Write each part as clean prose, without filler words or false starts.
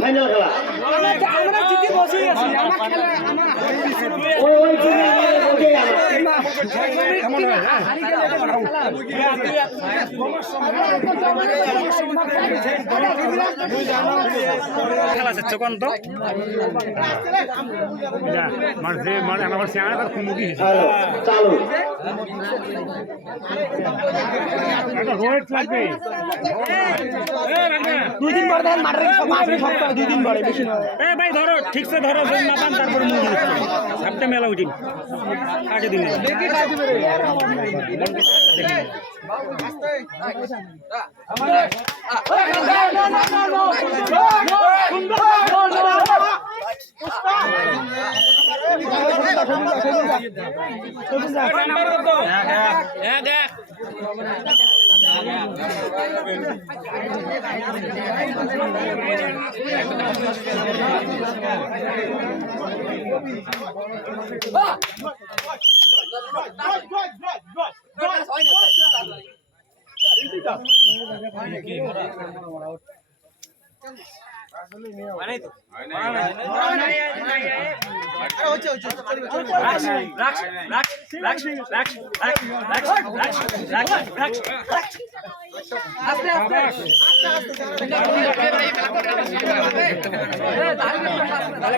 Final খেলা আমরা জিতে বসেই আছি আমার খেলা খেলা যাচ্ছে কোন তো মানে আমার চেহারা তার কুমুকি চালু রোড লাগবে দুই দিন পরে দেখেন মাঠের সপ্তাহে 2 দিন পরে বেশি নয় ভাই ধরো ঠিকছে ধরো না পান তারপরে মুরগি সপ্তাহে মেলা উঠিন আগে দিন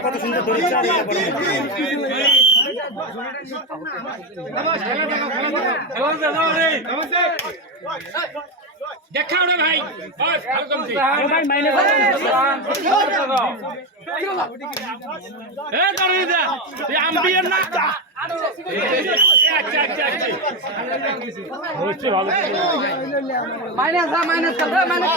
কত সুন্দর দেখা ওটা ভাই ভাই মাইনাস আম্বিয়ার না মাইনাস মাইনাস মাইনাস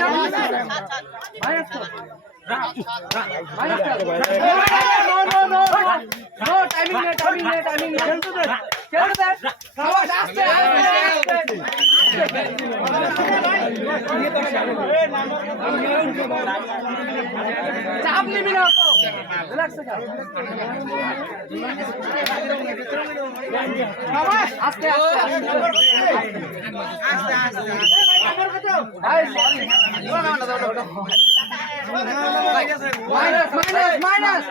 চাপ নিবি না তো রিল্যাক্স কর আস্তে মাইনাস মাইনাস মাইনাস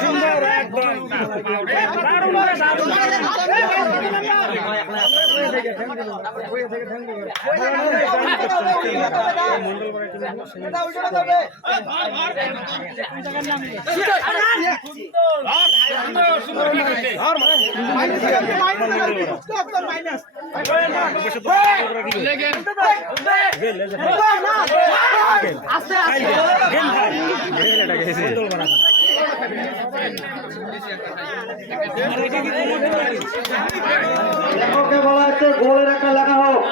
সুন্দর একদম লেখককে বলা হচ্ছে গোলের একটা লেখা হোক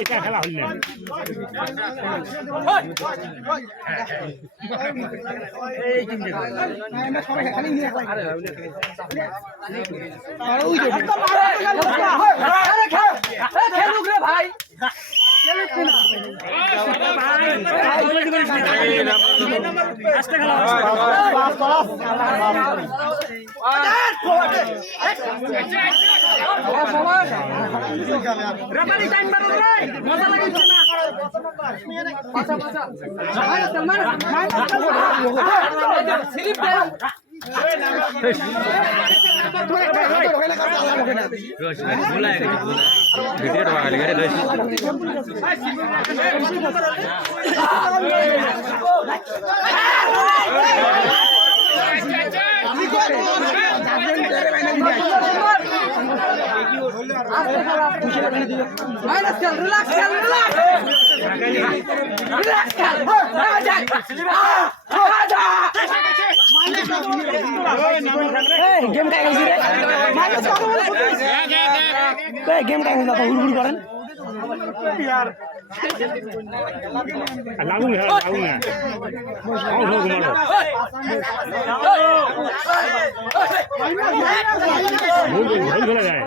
এটা খেলা হল ভাই ভিতরে ঢোকা খালি গাড়ি দোষ गेम टाइम होता हुड़हुड़ करें लागू है आउट हो मारो भूल चला जाए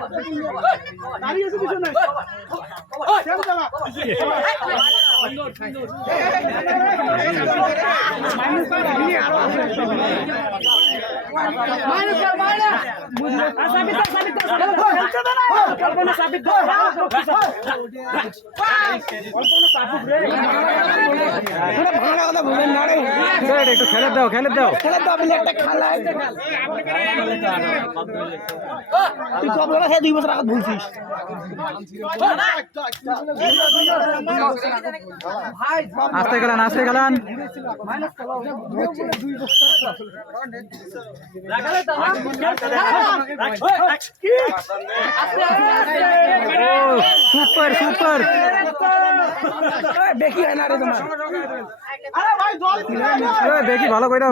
একটু খেলে দাও তুই কবে না 2 বছর আগে ভুলছিস আস্তে গেলান সুপার দেখি হয় না রে তোমার দেখি ভালো করে দাও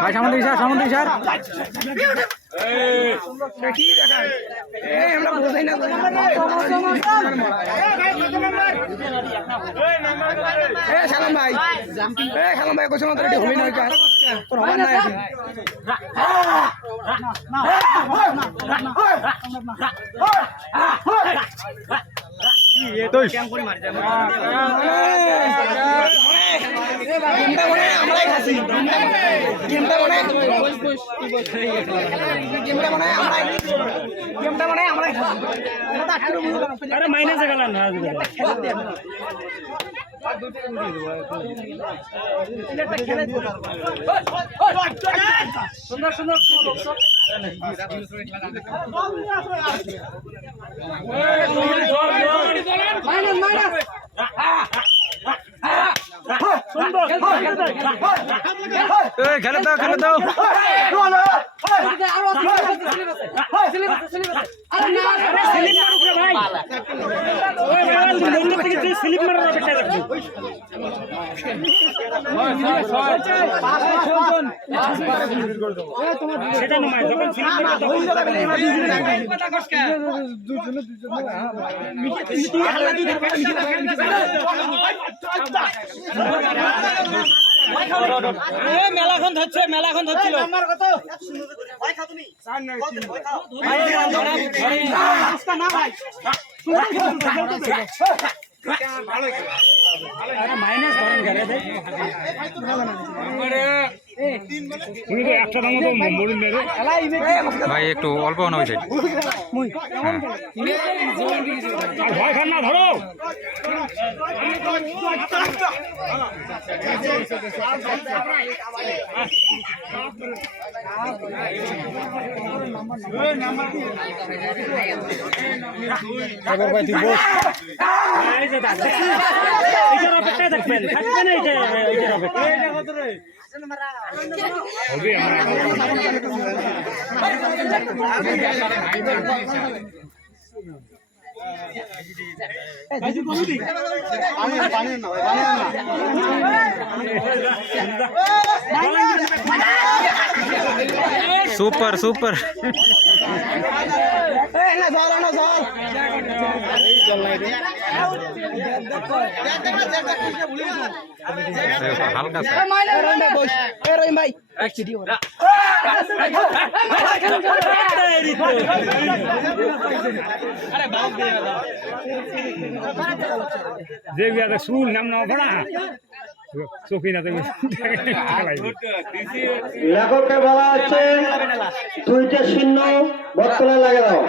ভাই সামনে স্যার আমরা বোঝাই না সালাম ভাই কোথাও মাত্র এটি হবি নয় কার তোর হবার নাই আমরাই খাচ্ছি গেমটা মনে আমরাই খাচ্ছি अरे महीने से गला ना সুন্দর সুন্দর খেলে দাও স্লিপ মারা সেটা নয় যখন মেলাখন ধরছিল মাইনাস করেন গেলে তুমি তো একটা দাম তো বলুন মেরে ভাই একটু অল্প না হয়েছে ভয় খান না ধরো এইটার অপেক্ষায় থাকবেন থাকবেন এইটার অপেক্ষায় হবে সুপার হালকা ভাই যে সুল নাম না পড়া চোখই না তুমি খেলাইবে লেখককে বলা হচ্ছে 2টা শূন্য বর্তমানে লাগে দাও।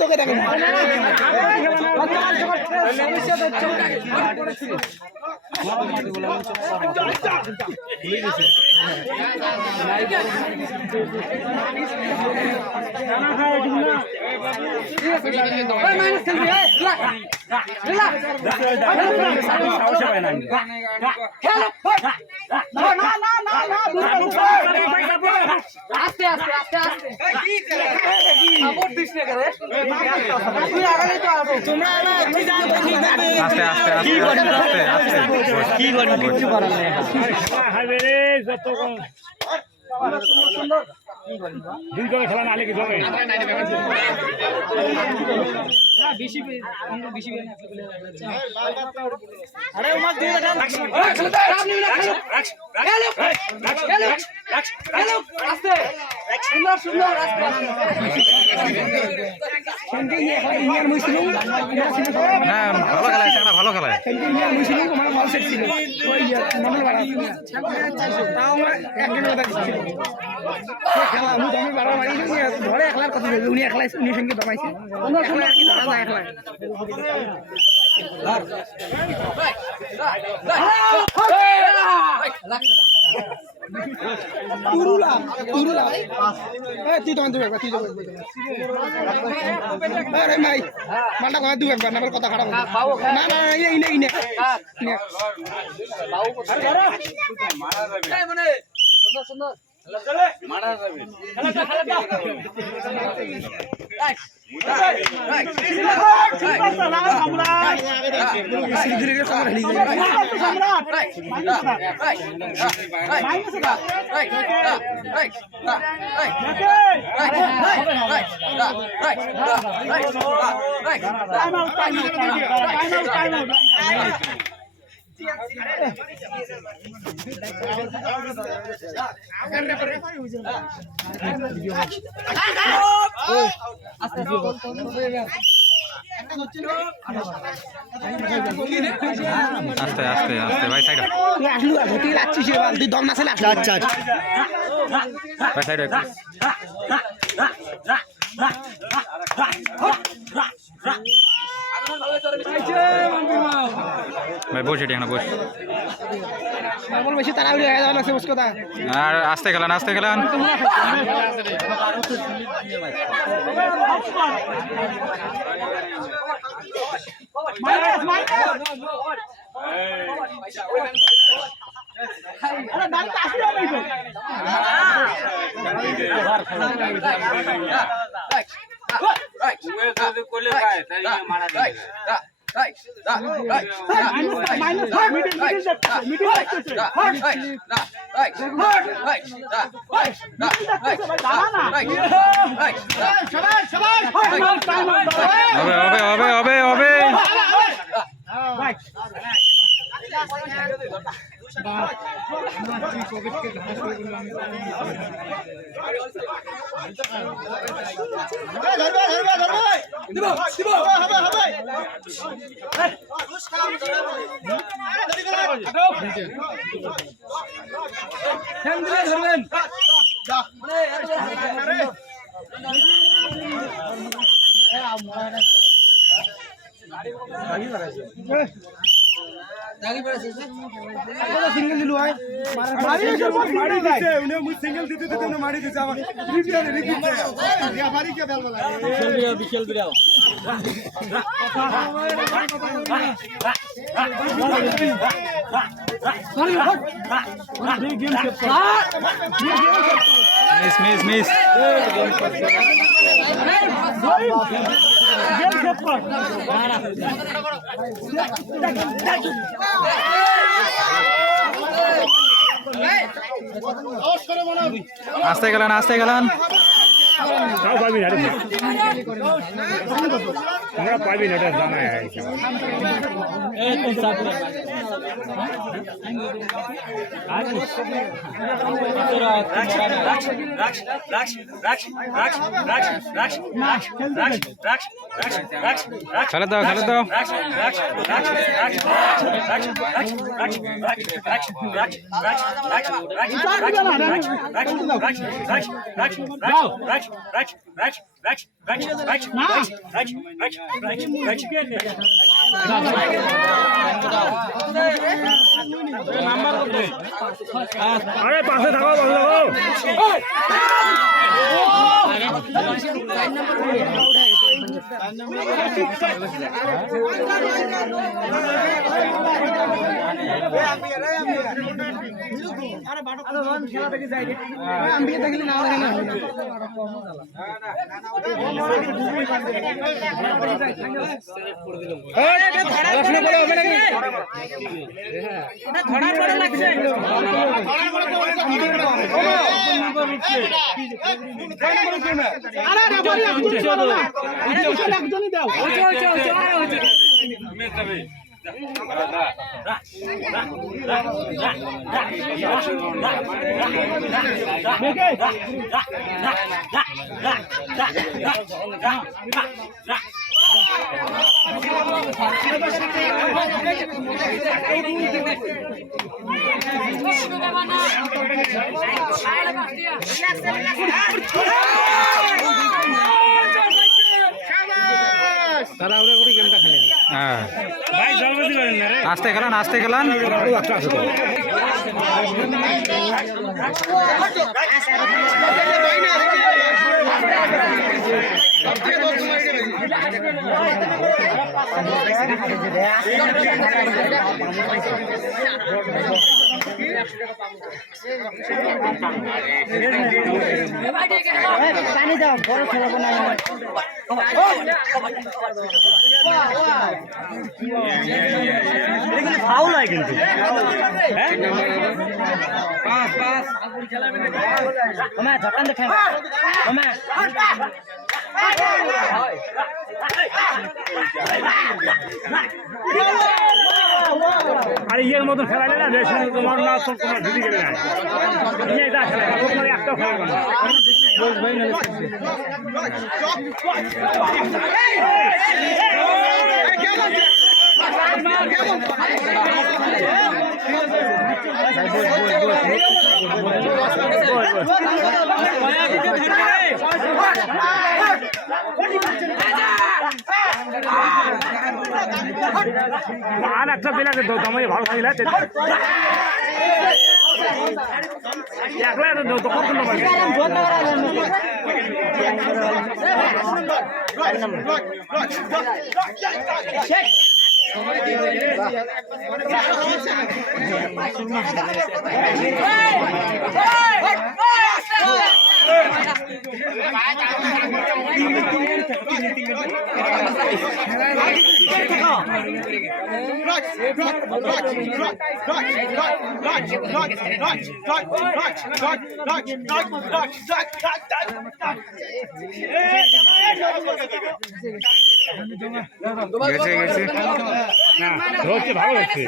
তোকে দেখেন সাহসে পায় না আস্তে আস্তে আস্তে আস্তে সাপোর্ট দিস না করে আস্তে আস্তে আস্তে আস্তে কি করি কিছু করার নেই হাইবে রে যত দুই করে খেলা না লেগে জমে সুন্দর সুন্দর হ্যাঁ ভালো খেলায় একটা ভালো খেলায় ধরে একলার কথা উনি একলাই উনি সঙ্গে দমাইছে একলা আর কি ধরা যায় একলা তুরুলা তুরুলা তুই তো তুই একবার তুই আরে ভাই মালটা কথা দুই একবার না কথা খারাপ না না এই নেই না সুন্দর সুন্দর আস্তে আস্তে আস্তে ভাই সাইড আসলু তুই লাগছিস তুই দম না ছেলে আচ্ছা ভাই সাইড ভাই বসে ঠিক না বস বেশি তাড়াহুড়ি হয়ে যাওয়া লাগছে কথা আর আস্তে খেলান আস্তে খেলান হবে হবে হবে হবে হবে সিঙ্গেল দিলু হয় মারি দিছে উনি মুই সিঙ্গেল দিতে দিতে উনি মারি দিছে আমার রিপিয়ার রিপিয়ার রেফারি কে বেল বলা বিশাল বিরাও মিস মিস মিস আস্তে গেলেন তাও পাবি না রে আমরা পাবি না, এটা জানা খেলে দাও খেলে দাও আরে পাশে থাকো পাশে থাকো ভাই জলবাজি করেন না রে আস্তে খেলান আস্তে খেলান পানি দাও বড় খেলাবো না ফাউল হয় কিন্তু ঝটান দেখে আর ইয়ের মতন খেলা না বেশি তোমার না তোমার ঢুকে গেলে না এটা খেলা তোমার একটা খেলা না আর একটা পেলাকে তোমায় ভালো খাইলে একলা কত গেছে গেছে হচ্ছে ভালো হচ্ছে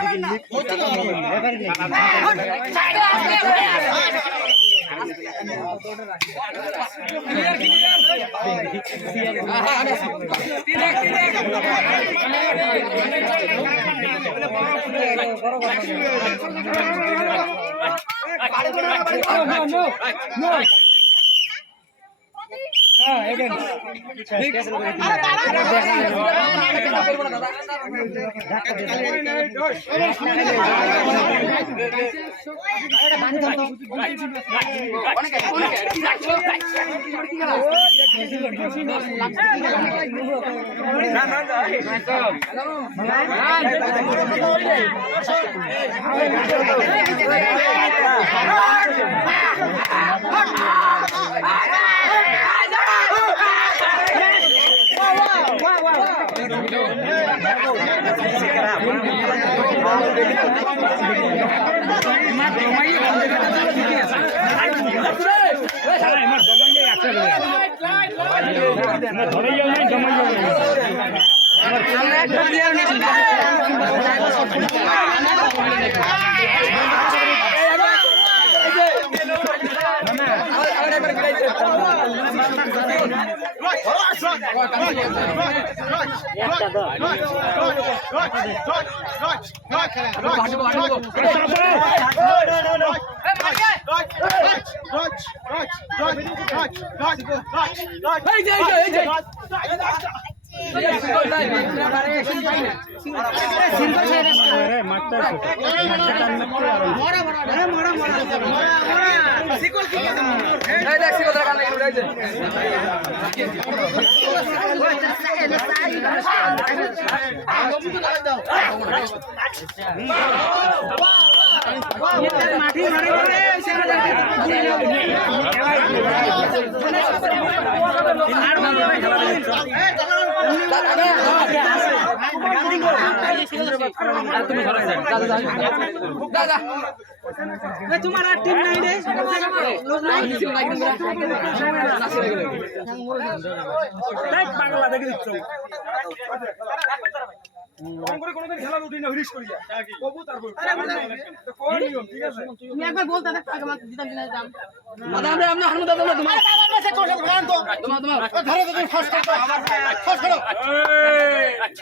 ধরে যাও নাই জমাই যাও তোমার আর টিম নাই রে পাগলা দেখে দিচ্ছ খেলা উঠি না হরিশ করি কবু তারপর ঠিক আছে তুমি একবার বলতে দেখ আগে আমাকে দিতাম কিনা দাম আমরা আমরা হারমু দাদা তোমার তোমার ধরো তুমি ফার্স্ট করো ফার্স্ট করো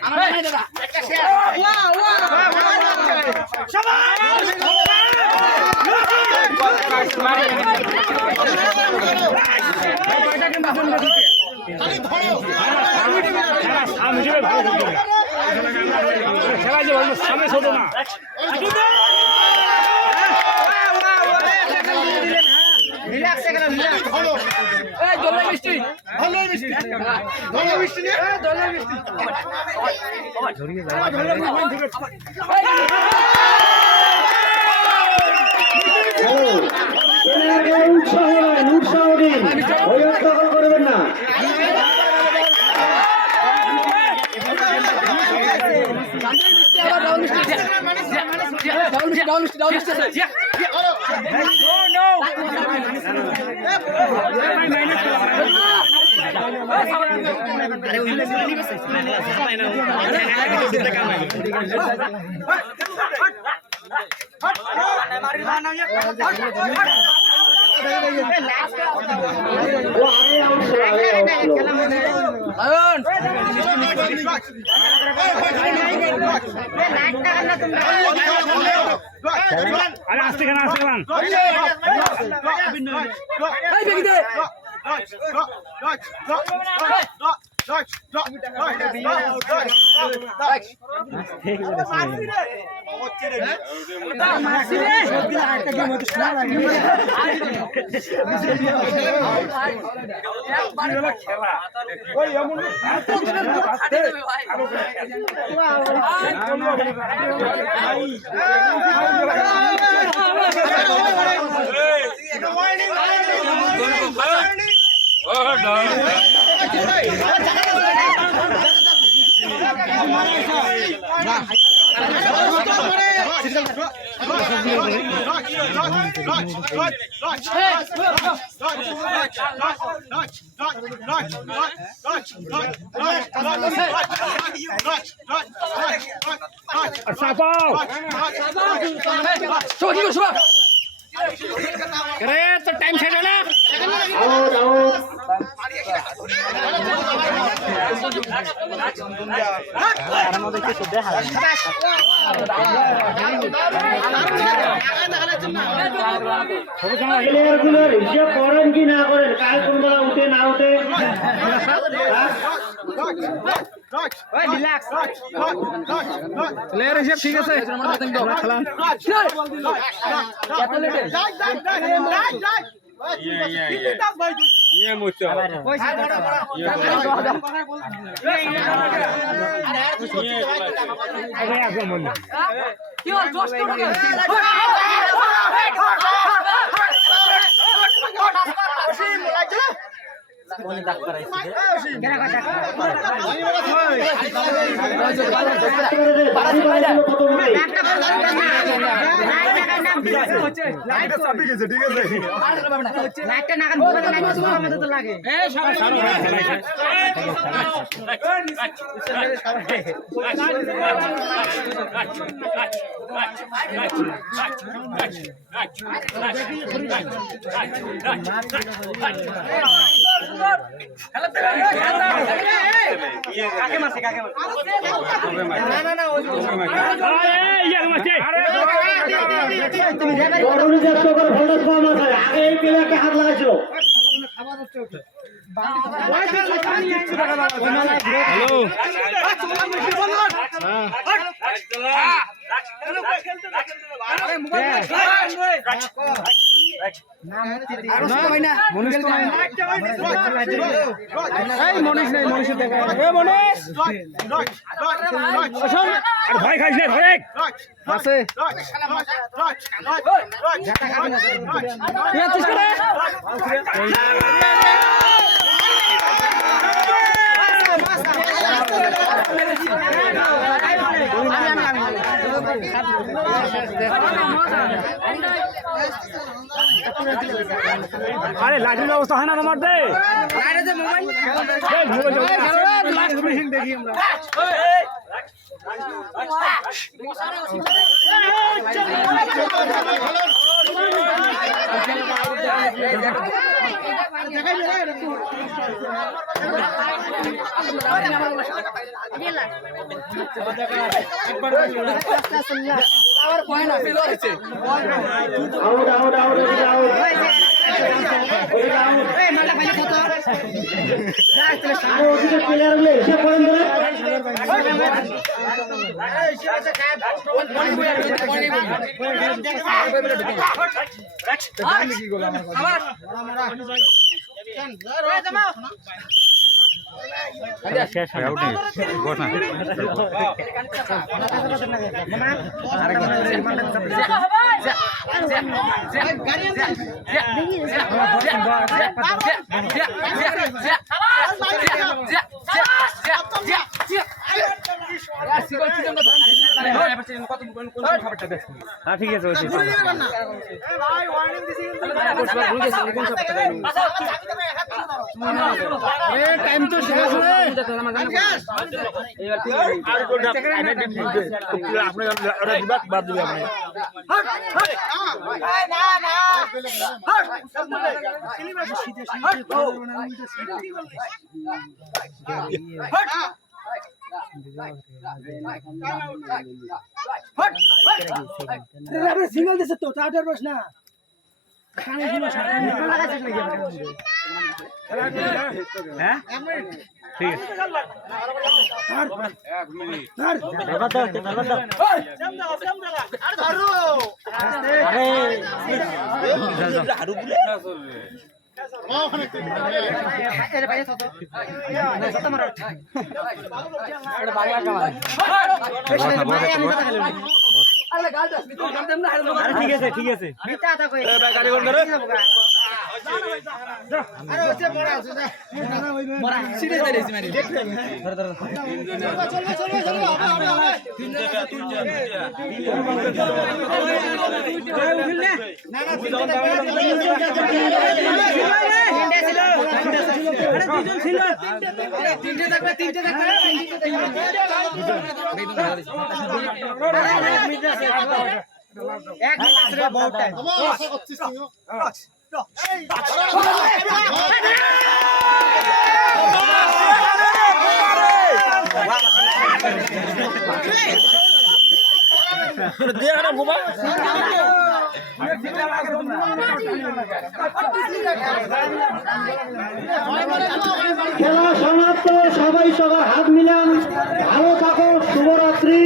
আমার নাই দাদা একটা শেয়ার ওয়া ওয়া শাবাশ খেলা যে বলবো সামনে ছোট না রিল্যাক্স এখানে রিল্যাক্স ধরো এই জলে মিষ্টি ভালো মিষ্টি ভালো মিষ্টি নে জলে মিষ্টি ধরিয়ে যাও উৎসাহ দিন দখল করবেন না আরে আসতে কেন আসতে কেন तो टाइम से ना প্লেয়ারগুলো হিসাব করেন কি না করেন কাল কোনবেলা উঠে না উঠে প্লেয়ার হিসেব ঠিক আছে কি হল জোশ তো হাত লাগাইছিল ভয় খাইস না ধরে আছে আরে লাঠির ব্যবস্থা হয় না তোমার দে দেখি আমরা ঠিক আছে টাইম তো শেষ বাদ দিবে আপনি সিঙ্গেল দিছে তো চার্টার বস না হ্যাঁ ঠিক আছে ঠিক আছে খেলা সমাপ্ত, সবাই সবার হাত মিলান, ভালো থাকো, শুভরাত্রি।